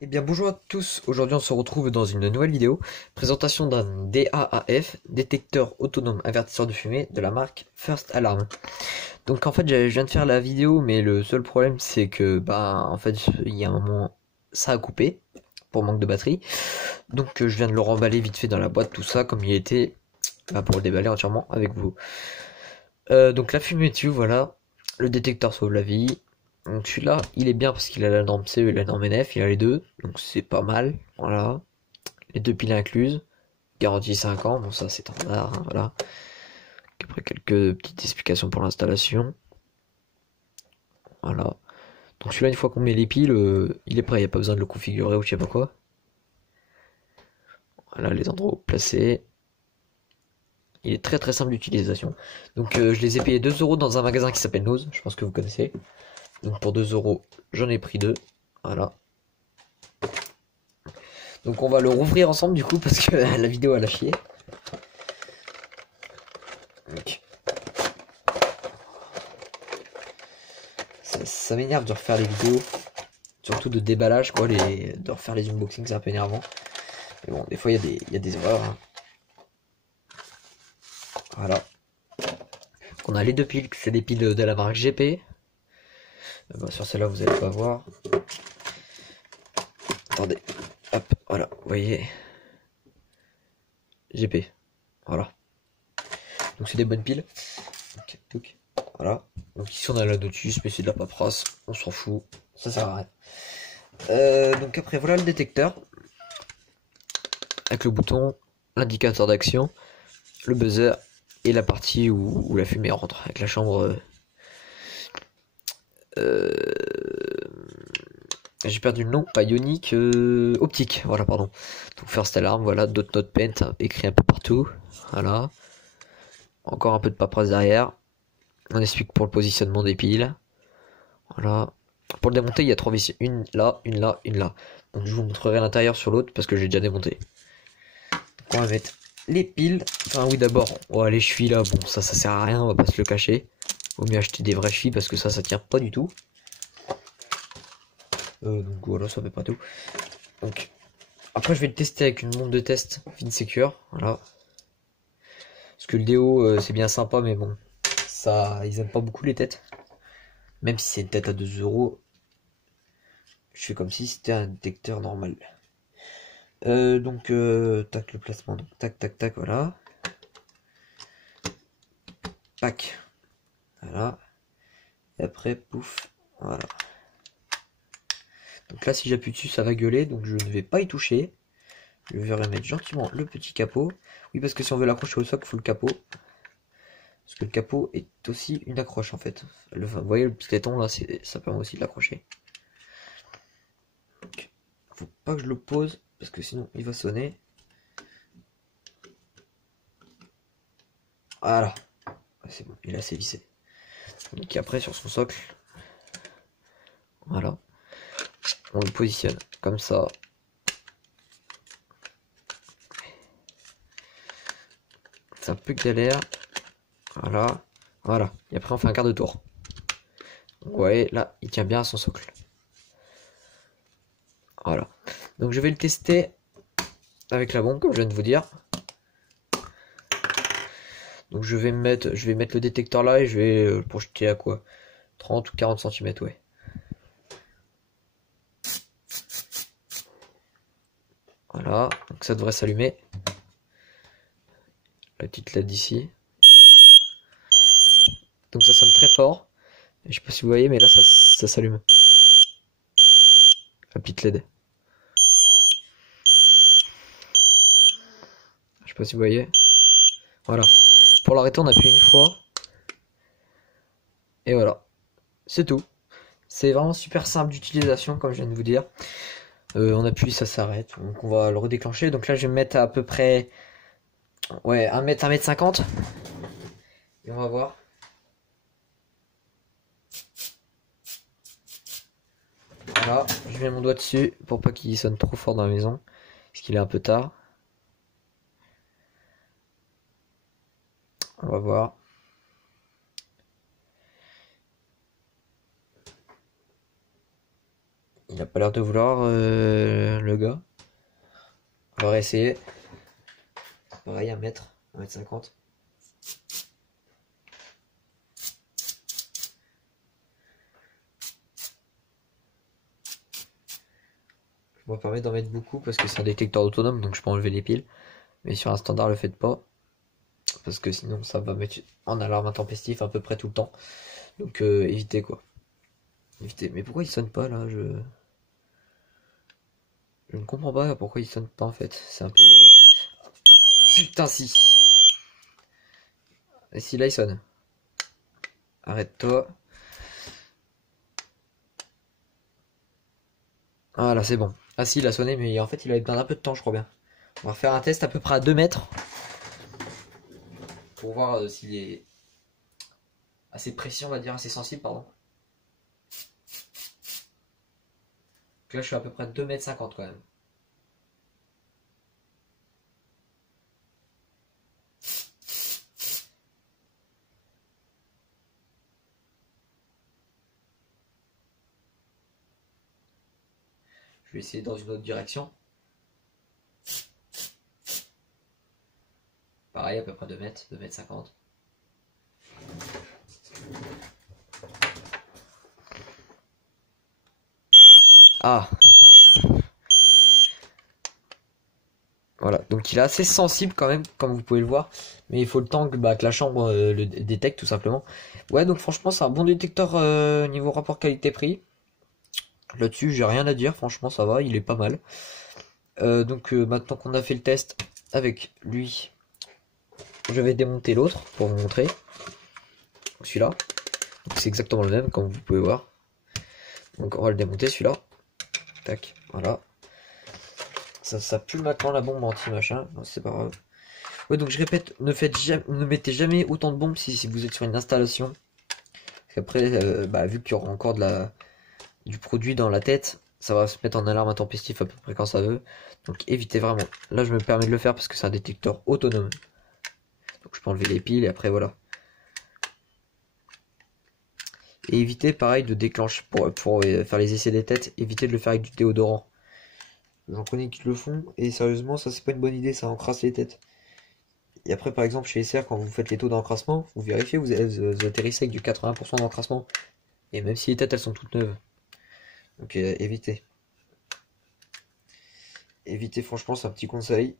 Eh bien bonjour à tous, aujourd'hui on se retrouve dans une nouvelle vidéo, présentation d'un DAAF, détecteur autonome avertisseur de fumée de la marque First Alarm. Donc en fait je viens de faire la vidéo mais le seul problème c'est que en fait il y a un moment ça a coupé pour manque de batterie. Donc je viens de le remballer vite fait dans la boîte tout ça comme il était pour le déballer entièrement avec vous. Donc la fumée tue, voilà, le détecteur sauve la vie. Donc celui-là, il est bien parce qu'il a la norme CE et la norme NF, il a les deux, donc c'est pas mal, voilà. Les deux piles incluses, garantie 5 ans, bon ça c'est standard, hein, voilà. Après quelques petites explications pour l'installation, voilà. Donc celui-là, une fois qu'on met les piles, il est prêt, il n'y a pas besoin de le configurer ou je sais pas quoi. Voilà les endroits placés. Il est très très simple d'utilisation. Donc je les ai payés 2 € dans un magasin qui s'appelle Nose, je pense que vous connaissez. Donc pour 2 €, j'en ai pris deux. Voilà. Donc on va le rouvrir ensemble du coup parce que la vidéo elle a chié. Donc, ça m'énerve de refaire les vidéos, surtout de déballage quoi, de refaire les unboxings c'est un peu énervant. Mais bon, des fois il y a des erreurs. Hein. Voilà. On a les deux piles, c'est des piles de la marque GP. Sur celle-là vous allez pas voir. Attendez. Hop, voilà, vous voyez. GP. Voilà. Donc c'est des bonnes piles. Donc, voilà. Donc ici on a la notice, mais c'est de la paperasse, on s'en fout, ça sert à rien. Donc après voilà le détecteur avec le bouton, l'indicateur d'action, le buzzer et la partie où la fumée rentre avec la chambre. J'ai perdu le nom, pas ionique, optique. Voilà, pardon. Donc First Alarm, voilà, d'autres notes paint écrit un peu partout. Voilà. Encore un peu de paperasse derrière. On explique pour le positionnement des piles. Voilà. Pour le démonter, il y a trois vis. Une là, une là, une là. Donc je vous montrerai l'intérieur sur l'autre parce que j'ai déjà démonté. Donc on va mettre les piles. Enfin oui d'abord, les chevilles là, bon ça sert à rien, on va pas se le cacher. Vaut mieux acheter des vraies chevilles parce que ça tient pas du tout. Donc voilà, ça fait pas tout. Donc après je vais le tester avec une montre de test FinSecure, voilà. Parce que le déo c'est bien sympa mais bon, ça ils aiment pas beaucoup les têtes. Même si c'est une tête à 2 €, je fais comme si c'était un détecteur normal. Tac le placement, donc tac tac tac, voilà. Pac, voilà. Et après pouf, voilà. Donc là si j'appuie dessus ça va gueuler, donc je ne vais pas y toucher. Je vais remettre gentiment le petit capot. Oui parce que si on veut l'accrocher au socle, il faut le capot. Parce que le capot est aussi une accroche en fait. Vous voyez le piqueton là, ça permet aussi de l'accrocher. Faut pas que je le pose parce que sinon il va sonner. Voilà, c'est bon, il a assez vissé. Donc après sur son socle, voilà, on le positionne comme ça. C'est un peu galère. Voilà, voilà. Et après on fait un quart de tour. Donc, ouais, là il tient bien à son socle. Voilà. Donc je vais le tester avec la bombe comme je viens de vous dire. Donc je vais mettre le détecteur là et je vais le projeter à quoi, 30 ou 40 cm, ouais. Voilà, donc ça devrait s'allumer. La petite LED ici. Donc ça sonne très fort. Et je sais pas si vous voyez, mais là ça s'allume. La petite LED. Je sais pas si vous voyez. Voilà. Pour l'arrêter, on appuie une fois. Et voilà. C'est tout. C'est vraiment super simple d'utilisation, comme je viens de vous dire. On appuie, ça s'arrête. Donc on va le redéclencher. Donc là, je vais me mettre à peu près, ouais, 1 m 50. Et on va voir. Voilà, je mets mon doigt dessus pour pas qu'il sonne trop fort dans la maison. Parce qu'il est un peu tard. On va voir. Il a pas l'air de vouloir le gars. On va réessayer. Pareil, 1 mètre, 1 m 50. Je me permets d'en mettre beaucoup parce que c'est un détecteur autonome, donc je peux enlever les piles. Mais sur un standard, le faites pas. Parce que sinon, ça va mettre en alarme intempestif à peu près tout le temps. Donc évitez quoi. Évitez. Mais pourquoi il sonne pas là? Je ne comprends pas pourquoi il sonne pas en fait. C'est un peu... Putain si. Et si là il sonne. Arrête-toi. Ah là c'est bon. Ah si il a sonné mais en fait il avait besoin d'un peu de temps je crois bien. On va faire un test à peu près à 2 mètres. Pour voir s'il est assez précis on va dire, assez sensible pardon. Donc là je suis à peu près 2 m 50 quand même. Je vais essayer dans une autre direction. Pareil, à peu près 2 mètres, 2 m 50. Ah! Voilà, donc il est assez sensible quand même, comme vous pouvez le voir. Mais il faut le temps que la chambre le détecte tout simplement. Ouais, donc franchement, c'est un bon détecteur niveau rapport qualité-prix. Là-dessus, j'ai rien à dire, franchement, ça va, il est pas mal. Donc maintenant qu'on a fait le test avec lui, je vais démonter l'autre pour vous montrer. Celui-là, c'est exactement le même, comme vous pouvez voir. Donc on va le démonter celui-là. Tac, voilà. Ça pue maintenant la bombe anti-machin, c'est pas grave. Ouais, donc je répète, ne mettez jamais autant de bombes si vous êtes sur une installation. Parce qu'après, vu qu'il y aura encore du produit dans la tête, ça va se mettre en alarme intempestif à peu près quand ça veut. Donc évitez vraiment. Là, je me permets de le faire parce que c'est un détecteur autonome. Donc je peux enlever les piles et après voilà. Et évitez pareil de déclencher pour faire les essais des têtes, évitez de le faire avec du déodorant. J'en connais qui le font et sérieusement ça c'est pas une bonne idée, ça encrasse les têtes. Et après par exemple chez SR quand vous faites les taux d'encrassement, vous vérifiez, vous atterrissez avec du 80% d'encrassement. Et même si les têtes elles sont toutes neuves. Donc évitez. Évitez franchement, c'est un petit conseil.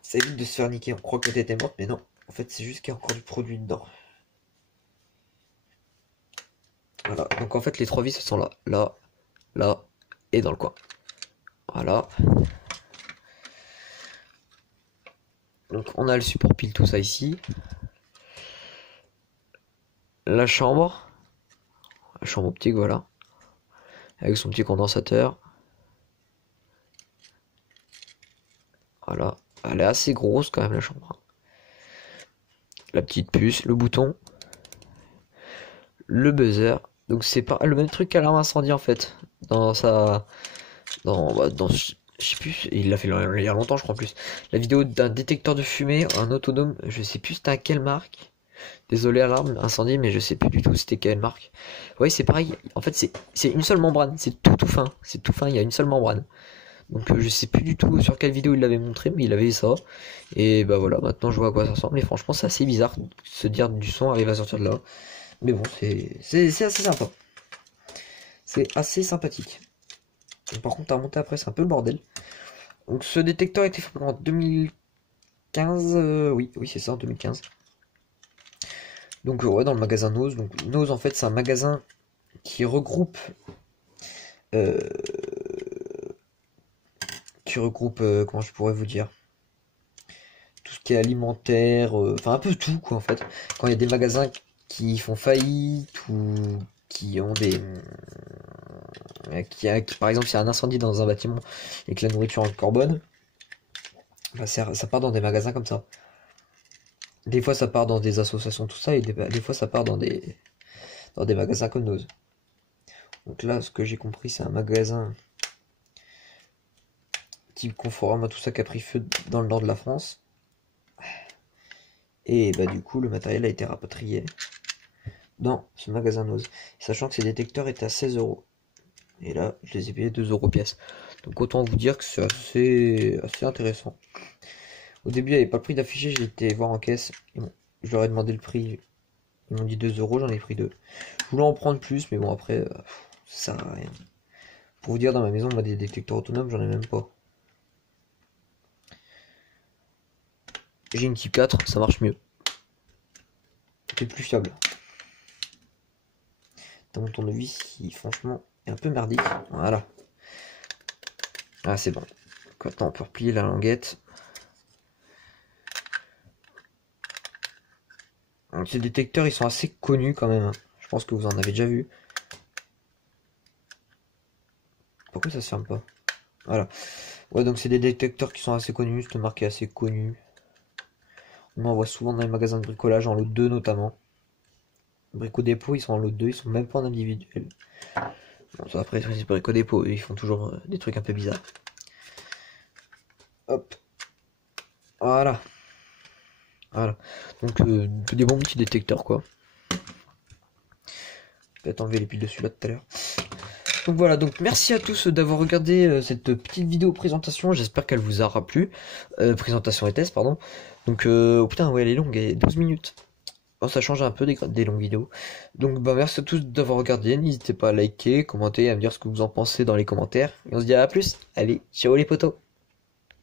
Ça évite de se faire niquer, on croit que la tête est morte mais non. En fait c'est juste qu'il y a encore du produit dedans. Voilà, donc en fait les 3 vis elles sont là, là, là et dans le coin. Voilà. Donc on a le support pile, tout ça ici. La chambre optique, voilà. Avec son petit condensateur. Voilà. Elle est assez grosse quand même la chambre. La petite puce, le bouton. Le buzzer. Donc c'est pas le même truc qu'à l'arme incendie en fait. Je sais plus, il l'a fait il y a longtemps je crois en plus. La vidéo d'un détecteur de fumée, un autonome, je sais plus c'était à quelle marque. Désolé alarme, incendie, mais je sais plus du tout c'était quelle marque. Ouais c'est pareil, en fait c'est une seule membrane, c'est tout fin, il y a une seule membrane. Donc je sais plus du tout sur quelle vidéo il l'avait montré, mais il avait ça. Et bah voilà, maintenant je vois à quoi ça ressemble. Et franchement c'est assez bizarre de se dire du son arrive à sortir de là. Mais bon, c'est assez sympa. C'est assez sympathique. Et par contre à monter après c'est un peu le bordel. Donc ce détecteur a été fait en 2015, oui c'est ça, en 2015. Donc ouais, dans le magasin Nose. Donc Nose en fait c'est un magasin qui regroupe comment je pourrais vous dire, tout ce qui est alimentaire, enfin un peu tout quoi en fait. Quand il y a des magasins qui font faillite ou qui ont des par exemple s'il y a un incendie dans un bâtiment et que la nourriture est encore bonne, bah, ça part dans des magasins comme ça. Des fois ça part dans des associations tout ça et des fois ça part dans des magasins comme Nose. Donc là ce que j'ai compris c'est un magasin type Conforama tout ça qui a pris feu dans le nord de la France. Et bah du coup le matériel a été rapatrié. dans ce magasin Nose, sachant que ces détecteurs étaient à 16 euros. Et là, je les ai payés 2 euros pièce. Donc autant vous dire que c'est assez intéressant. Au début, il n'y avait pas le prix d'affiché, j'ai été voir en caisse. Je leur ai demandé le prix. Ils m'ont dit 2 euros, j'en ai pris 2. Je voulais en prendre plus, mais bon, après, ça sert à rien. Pour vous dire, dans ma maison, moi, des détecteurs autonomes, j'en ai même pas. J'ai une type 4, ça marche mieux. C'est plus fiable. Dans mon tournevis, qui franchement est un peu merdique. Voilà. Ah, c'est bon. Maintenant, on peut replier la languette. Donc, ces détecteurs, ils sont assez connus quand même. Je pense que vous en avez déjà vu. Pourquoi ça se ferme pas? Voilà. Ouais, donc c'est des détecteurs qui sont assez connus. C'est une marque qui est assez connue. On en voit souvent dans les magasins de bricolage, en lot 2 notamment. Brico Dépôt, ils sont en lot 2, ils sont même pas en individuel. Bon, ça, après, c'est Brico Dépôt, ils font toujours des trucs un peu bizarres. Hop. Voilà. Voilà. Donc, des bons petits détecteurs, quoi. Peut-être enlever les piles dessus là tout à l'heure. Donc voilà, donc merci à tous d'avoir regardé cette petite vidéo présentation, j'espère qu'elle vous aura plu. Présentation et test, pardon. Donc, oh putain, ouais, elle est longue, elle est 12 minutes. Oh, ça change un peu des longues vidéos. Donc bah merci à tous d'avoir regardé, n'hésitez pas à liker, commenter, à me dire ce que vous en pensez dans les commentaires. Et on se dit à plus, allez, ciao les potos.